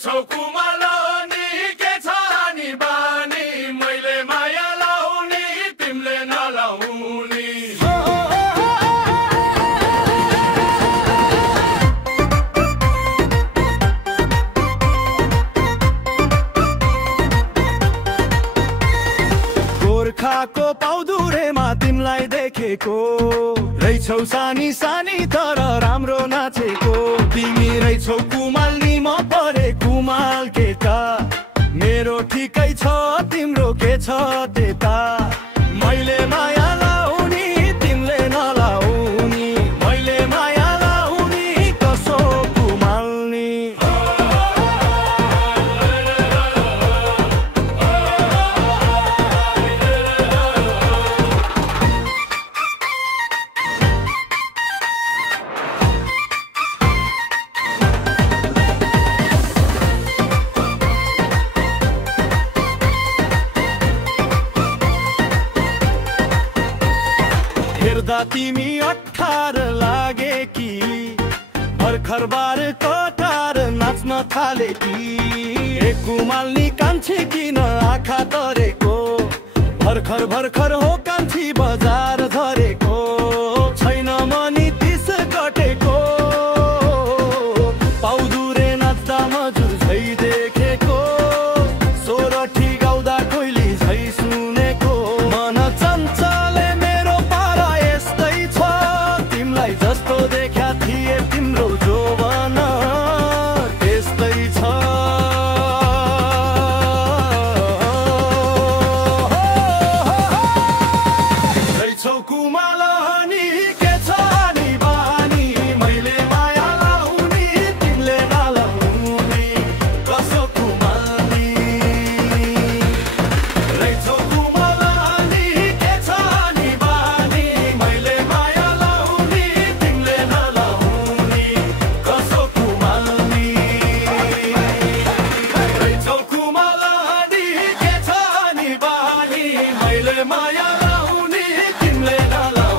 रहेछौ कुमालो नि के छ नि बानी मैले माया लाउने तिमीले नलाउने गोर्खाको पाउदुरेमा तिमीलाई देखेको रहेछौ सानी सानी तर राम्रो नाचेको तिमी रहेछौ कुमाल नि म परे कुमाल केटा मेरो ठिकै छ तिम्रो के छ त्यता मैले माया लाउने तिमीले नलाउने मैले माया लाउने कसो कुमाल्नी हेर्दा तिमी 18 लागे कि भर्खर बार कटार नाच्न थाले कि एक कुमाल्नी कान्छी किन आँखा तरेको भर्खर भर्खर हो कान्छी बजार झरेको छैन मनी 30 कटेको पाउदुरे नाच्दा मजुर झै देखेको सोरठी गाउँदा कोइली झै सुनेको मन चञ्चले मेरो पारा यस्तै छ तिमीलाई जस्तो देखा थिए तिम्रो जोवन त्यस्तै छ रहेछौ कुमालो नि के छ नि बानी मैले माया लाउने तिमीले नलाउने कसो कुमाल्नी रहेछौ कुमालो नि के छ नि बानी मैले माया लाउने तिमीले नलाउने कसो कुमाल्नी रहेछौ कुमालो नि के छ नि बानी मैले माया लाउने तिमीले नलाउने